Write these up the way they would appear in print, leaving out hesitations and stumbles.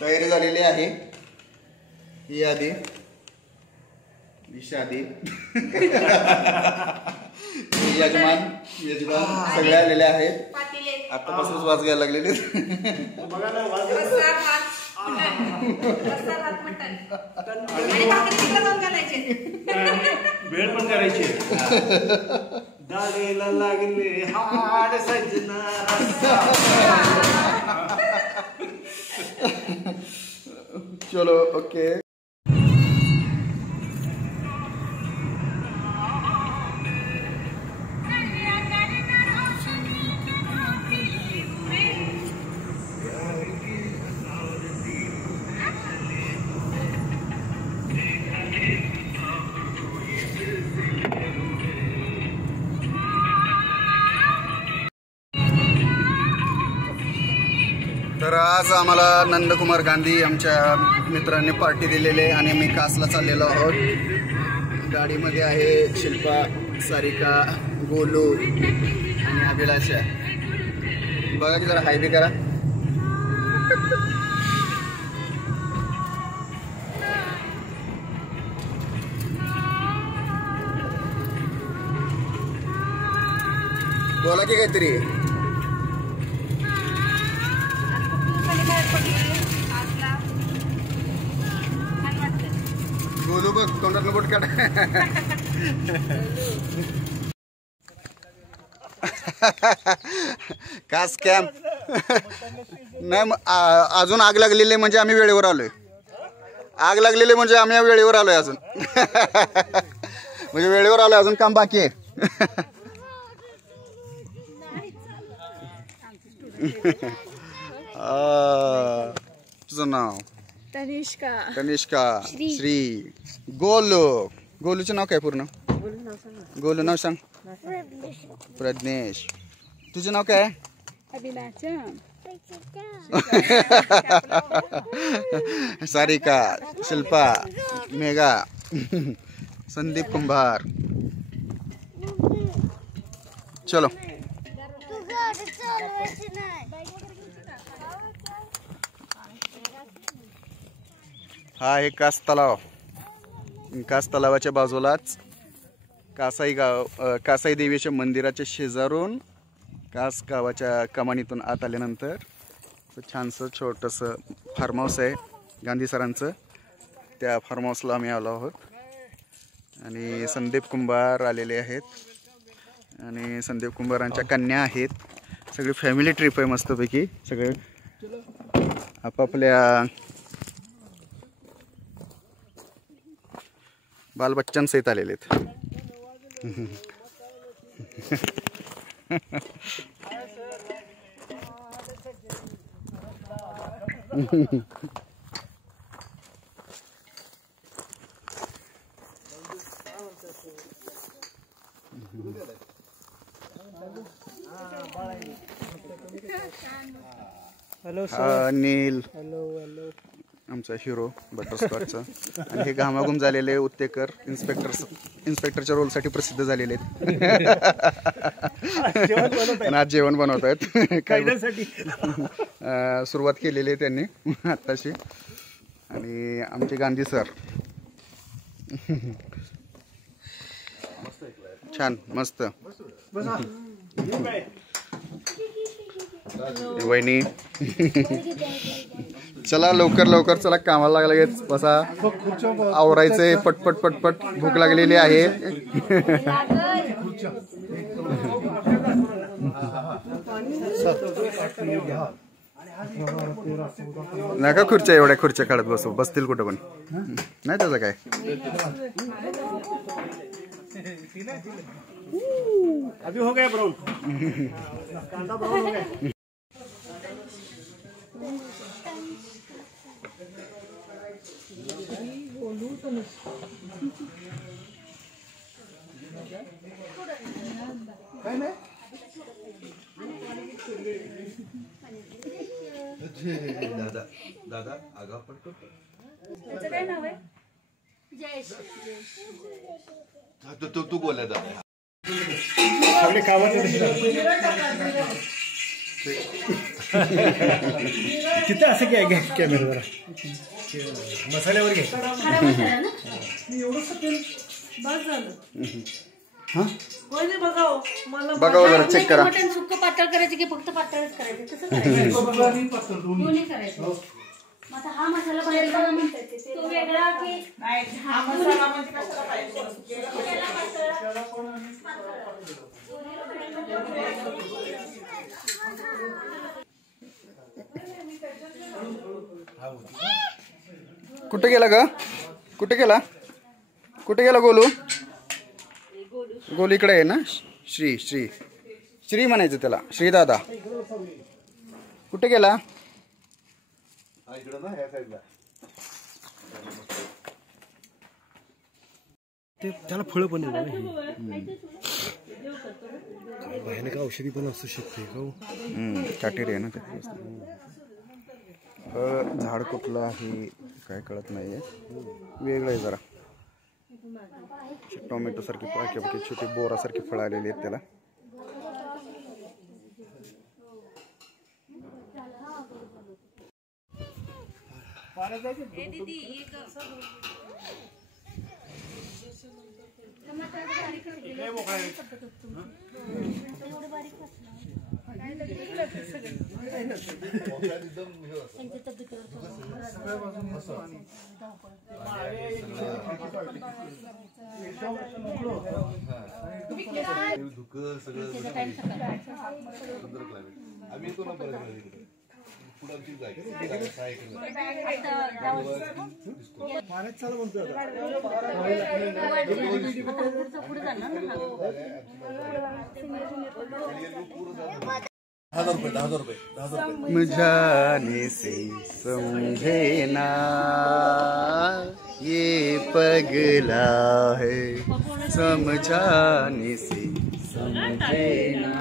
तयारी झालेली आहे ही आधी शादी यजमान सगळे आलेले आहेत आतापासूनच वाज घ्यायला लागलेले वेळ पण करायची दाढेला लागले हाड सजना चलो ओके तर आज आम्हाला नंदकुमार गांधी आमच्या मित्रांनी पार्टी दिलेली आणि मी कासला चाललेलो आहोत गाडीमध्ये आहे शिल्पा सारिका गोलू आणि अभिलाषा बघा की जरा हाय बी करा बोला की काहीतरी गोलू बघ तोंडात बोट काढ कास कॅम्प नाही अजून आग लागलेली म्हणजे आम्ही वेळेवर आलोय आग लागलेली म्हणजे आम्ही वेळेवर आलोय अजून म्हणजे वेळेवर आलोय अजून काम बाकी आहे तुझं नाव तनिष्का श्री गोलू गोलूचं नाव काय पूर्ण गोलू नाव सांग प्रज्ञेश तुझं नाव काय सारिका शिल्पा मेघा संदीप कुंभार चलो हा आहे कास तलाव कास तलावाच्या बाजूलाच कासाई देवीच्या मंदिराच्या शेजारून कास गावाच्या कमानीतून आत आल्यानंतर छानसं छोटंसं फार्म हाऊस आहे गांधी सरांचं त्या फार्म हाऊसला आम्ही आलो आहोत आणि संदीप कुंभार आलेले आहेत आणि संदीप कुंभारांच्या कन्या आहेत सगळी फॅमिली ट्रिप आहे मस्तपैकी सगळे आपापल्या बालबच्चां सहित आलेले आहेत नील आमचा हिरो बटरस्कॉचचा आणि हे घामाघूम झालेले उत्तेकर इन्स्पेक्टरच्या रोलसाठी प्रसिद्ध झालेले आहेत आणि आज जेवण बनवत आहेत सुरुवात केलेली आहे त्यांनी आत्ताशी आणि आमचे गांधी सर छान मस्त वहिनी चला लवकर लवकर चला कामाला लागले बसा आवरायचंय पटपट पटपट भूक लागलेली आहे नका खुर्च्या एवढ्या खुर्च्या काढत बसू बसतील कुठं पण नाही त्याचं काय अभी हो गया ब्राउन कांदा ब्राउन हो गया काय नाही दादा दादा आगा पडतो त्याचं काय नाव आहे जयेश तू बोला दादा सगळे कामात तिथं असं घ्या घ्या कॅमेरा जरा मसाल्यावर घ्या. खडा मसाला ना? बघावं जरा चेक करा. मटण सुक्क पातळ करायचं की फक्त पातळच करायचं कसं करायचं? दोन्ही करायचं. मग आता हा मसाला बाहेर बघा म्हणतात तो वेगळा की हा मसाला म्हणजे कशाला पाहिजे? कुठे गेला ग? कुठे गेला? कुठे गेला गोलू? गोलू इकडे आहे ना. श्री श्री श्री म्हणायचं त्याला. श्री दादा कुठे गेला? ते त्याला फळं पण येतात काय भयानक औषधी पण असू शकते का? काटेरी आहे ना ते. झाड कुठलं आहे काय कळत नाहीये. वेगळं आहे जरा. टोमॅटो सारखी पाकी छोटी बोरासारखी फळं आलेली आहेत त्याला. समझाने से समझे ना ये पगला है, समझाने से समझे ना.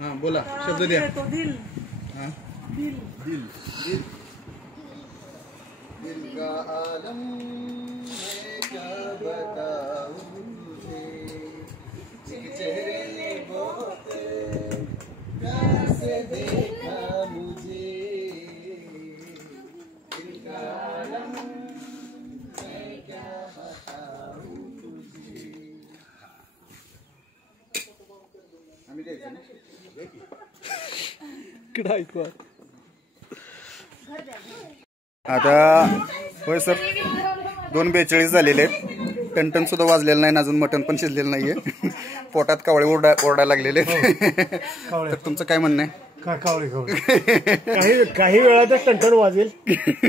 हाँ बोला शब्द द्या. हाँ दिल दिल दिल दिल का आलम मैं क्या बताऊं तुझे, एक चेहरे ने बहुत प्यार से देखा मुझे, दिल का आलम मैं क्या बताऊं तुझे. आम्ही द्यायचं ना आता. होय सर 2:42 झालेले आहेत. टनटन सुद्धा वाजलेलं नाही अजून. मटण पण शिजलेलं नाहीये. पोटात कावळे ओरडायला लागलेले. तर तुमचं काय म्हणणं आहे? कावळे कावळे काही वेळातच टणटण वाजेल.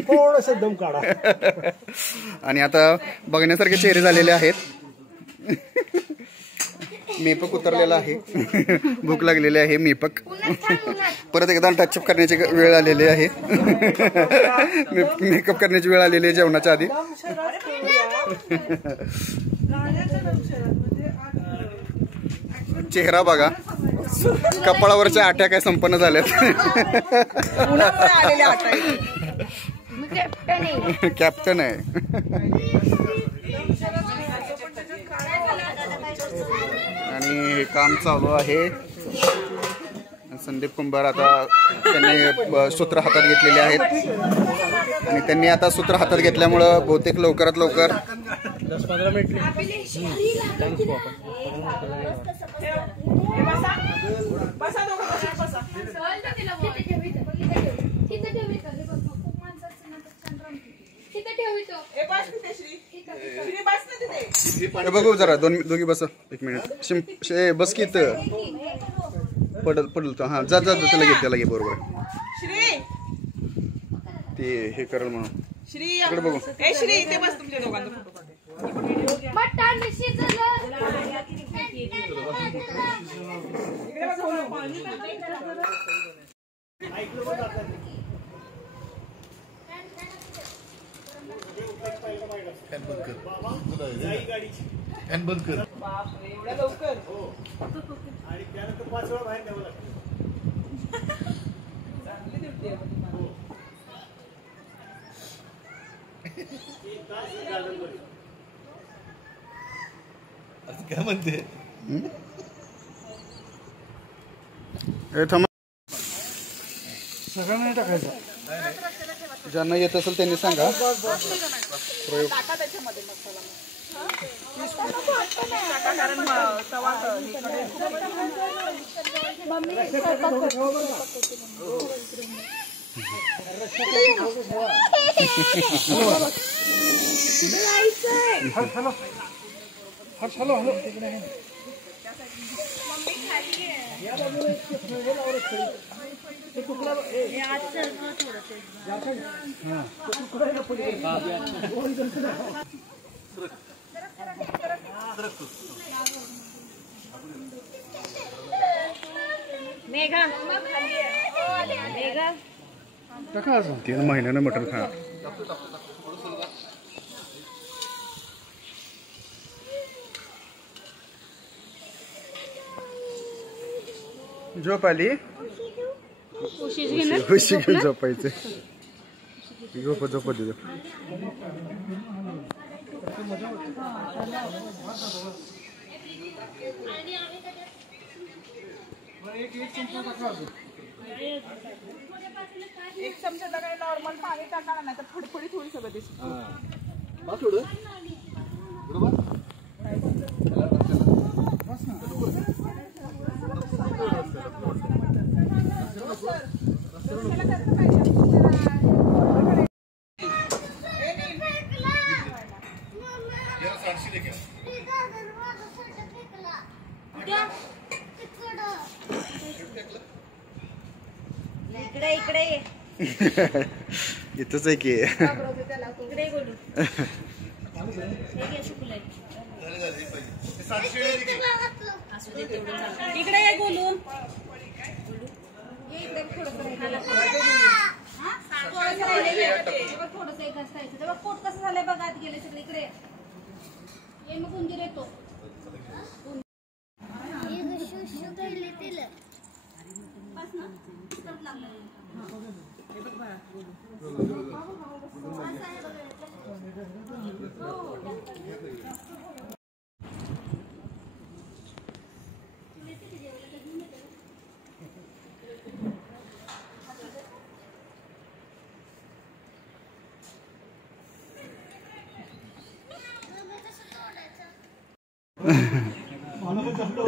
थोडस दम काढा. आणि आता बघण्यासारखे चेहरे झालेले आहेत. मेपक उतरलेला आहे. भूक लागलेली आहे. मेपक परत एकदा टचअप करण्याची वेळ आलेली आहे. मेकअप करण्याची वेळ आलेली आहे जेवणाच्या आधी. चेहरा बघा. कपाळावरच्या आट्या काय संपन्न झाल्यात. कॅप्टन आहे. आणि हे काम चालू आहे. संदीप कुंभार आता त्यांनी सूत्र हातात घेतलेले आहेत. आणि त्यांनी आता सूत्र हातात घेतल्यामुळं बहुतेक लवकरात लवकर 10-15 मिनिट बघू जरा. दोघी बस. 1 मिनिट बस की पडल तो. हा जा त्याला घे बरोबर. ते हे करेल म्हणून इकडे बघू. बंद कर. एवढ्या लवकर. आणि त्यानंतर 5 वेळा बाहेर द्यावं लागतं. काय म्हणते? सगळं नाही टाकायचं. ज्यांना येत असेल त्यांनी सांगा. प्रयोग टाका त्याच्यामध्ये मसाला टाका, कारण तवा मेघा 3 महिन्यानं मटण खा. झोप आली. उशी घेऊन झोपायचं. झोप दिलं. एक चमचा काही नॉर्मल पाणी टाका नाही तर फडफडीत होईल सगळं ते. इकडे इथंच आहे की. इकडे बोलू. इकडे ये गोलू. थोडस एक असतायचं तेव्हा पोट कसं झालंय बघा. आत गेले सगळे. इकडे ये मग उंदीर येतो.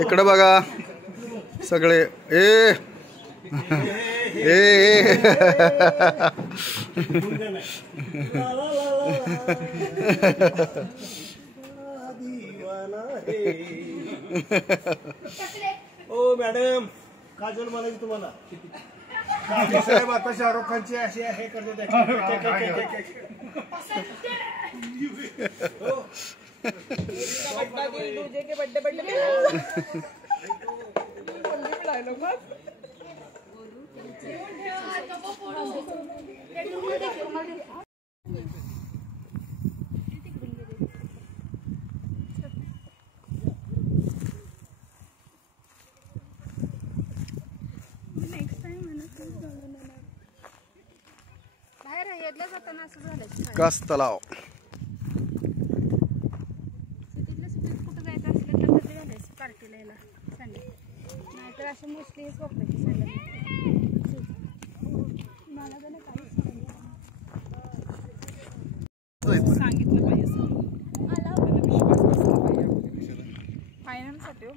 इकडे बघा सगळे. ए ए ओ मॅडम काजल म्हणायची तुम्हाला. साहेब आता शाहरुख खानची अशी हे करते. दूजे के बड्डे बाहेर येतल्या जाताना असं झालं. कास तलाव. कुठं जायचं असलं तर कधी झालं पार्टीला यायला संडे. नाहीतर असं मोस्टली हेच वापरायचे संडे. मला तर काहीच सांगितलं पाहिजे. विश्वास बसला पाहिजे फायनान्ससाठी.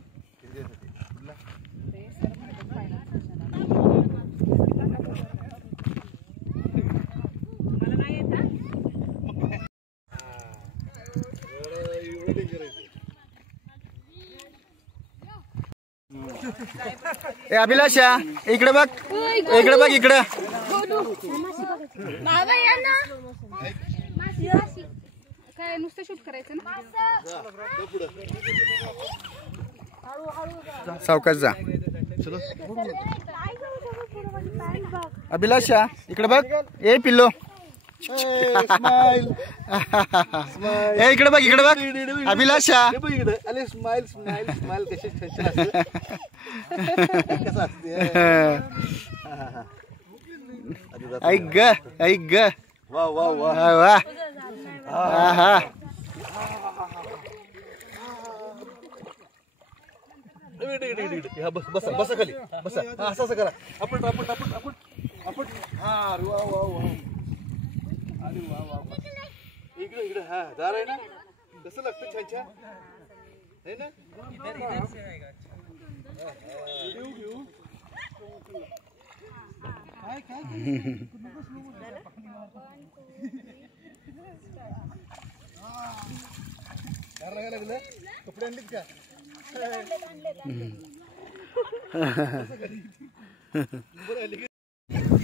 मला नाही येत. ए अभिलाषा इकडे बघ. इकडे बघ. इकडे काय नुसतं शूट करायचं ना. सावकाश जा. अभिलाषा इकडे बघ. ए पिल्लो. ए इकडे बघ. इकडे बघ अभिलाषा. अरे स्माइल स्माइल स्माइल कशी ऐक ग. ऐक ग. वा वा वा वा. हा बसा बसा खाली बसा. असं करा. आपण आपण आपण आपण आपण अरे वा वा वा, अरे वा वा वा. इकडे इकडे हा दार आहे ना, कसं लागतं छान छान आहे ना. घेऊ घेऊ काय काय लागलं. कपडे आणलीत का?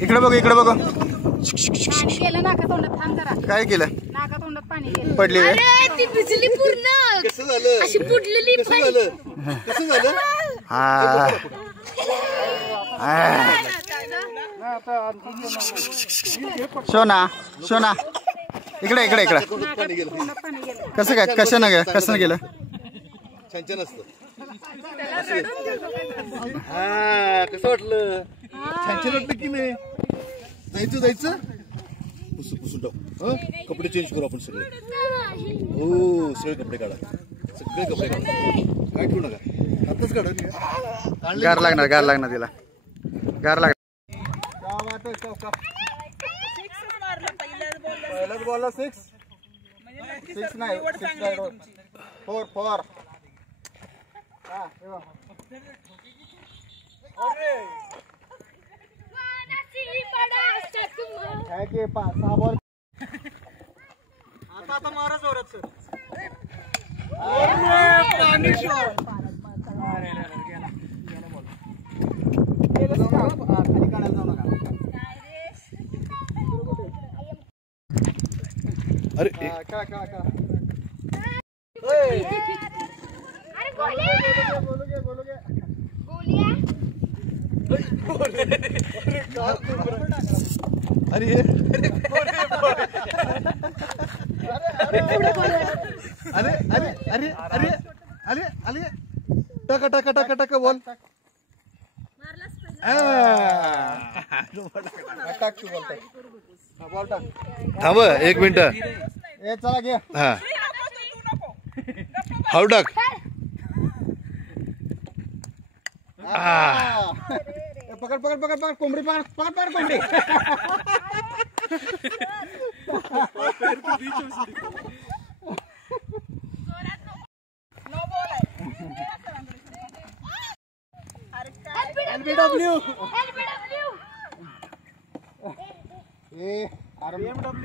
इकडे बघू इकडे बघू. पाणी गेलं नाका तोंडात. थांब जरा. काय केलं? नाका तोंडात पाणी गेलं. पडली काय? ती भिजली पूर्ण कसं झालं? अशी फुटलेली कसं झालं? कसं झालं? हा शोना शोना इकडे इकडे इकडे. पाणी गेलं. कसं काय कशानं कसं गेलं? छान छान असतं. हा कसं वाटलं? छान छान वाटलं की नाही? जायचं जायचं पुसून पुसून टाकू. कपडे चेंज करू आपण सगळे. हो सगळे कपडे काढा. सगळे कपडे काढा. काय ठेवू नका. आताच काढा. गार लागणार गार लागणार तिला गार लागणार. पहिल्याच बॉलला 6 नाही 4 4. काय की 6 बॉल. आता मारा जोरात सर. पाणी शॉट. अरे अरे अरे अरे अरे अरे अरे अरे टका टका टका टका बोल. थांब 1 मिनिट. चला घे. हा हाऊ टाक. पकड पकड पकड पकड कोंबडी पकड पकड पकड कोंबडी. LBW BMW.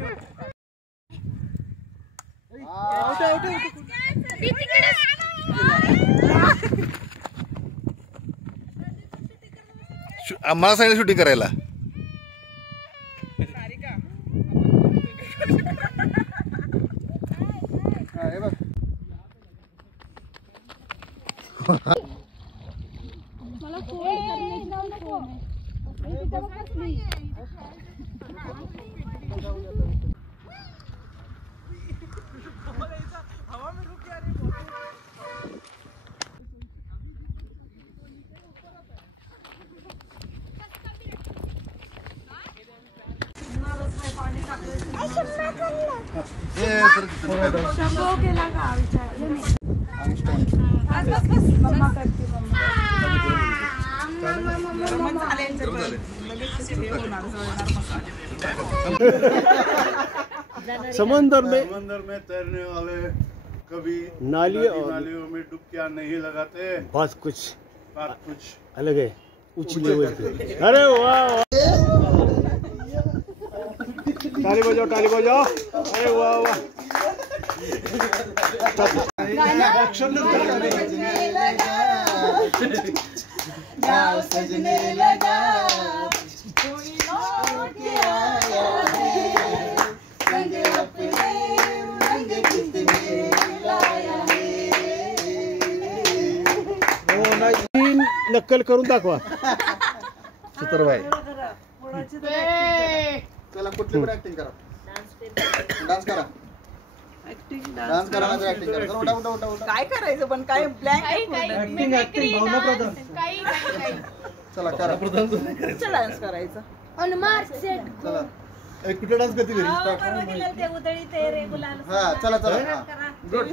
आम्हाला सांगितलं शूटिंग करायला. समंदर में तैरने वाले कभी नालियों में डुबकियां नहीं लगाते. बस कुछ बात कुछ अलग है, उच्च लेवल पे. अरे वाह ताली बजाओ ताली बजाओ. अरे वाह वाह. सजने लगा नक्कल करून दाखवा. सुतरबाई चला कुठली पण ऍक्टिंग करा. डान्स करा. डान्स करा ना ऍक्टिंग करा. उठा उठा उठा उठा. काय करायचं पण काय ब्लँक चला करा. डान्स करायचं. चला एक कुठे डान्स करते घरी. हा चला चला. गुड.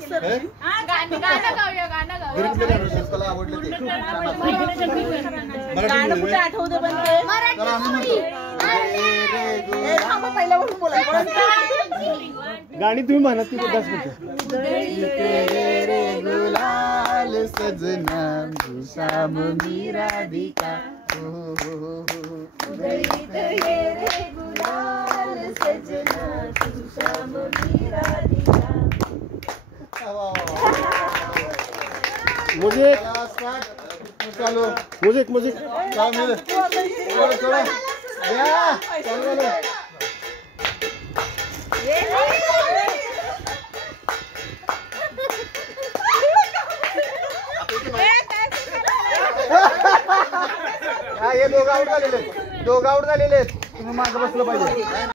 मला आवडलं ते. गाणं कुठे आठवतं पण ते. चला आम्ही म्हणतो. ए, थांबा, पहिल्यापासून बोला. गाणी तुम्ही म्हणत ती बस म्हणते. रे गुलाल सजना तू शाम मी राधिका. म्युझिक चालू म्युझिक म्युझिक. हे दोघं आउट झालेले आहेत. तुम्ही मागं बसलं पाहिजे.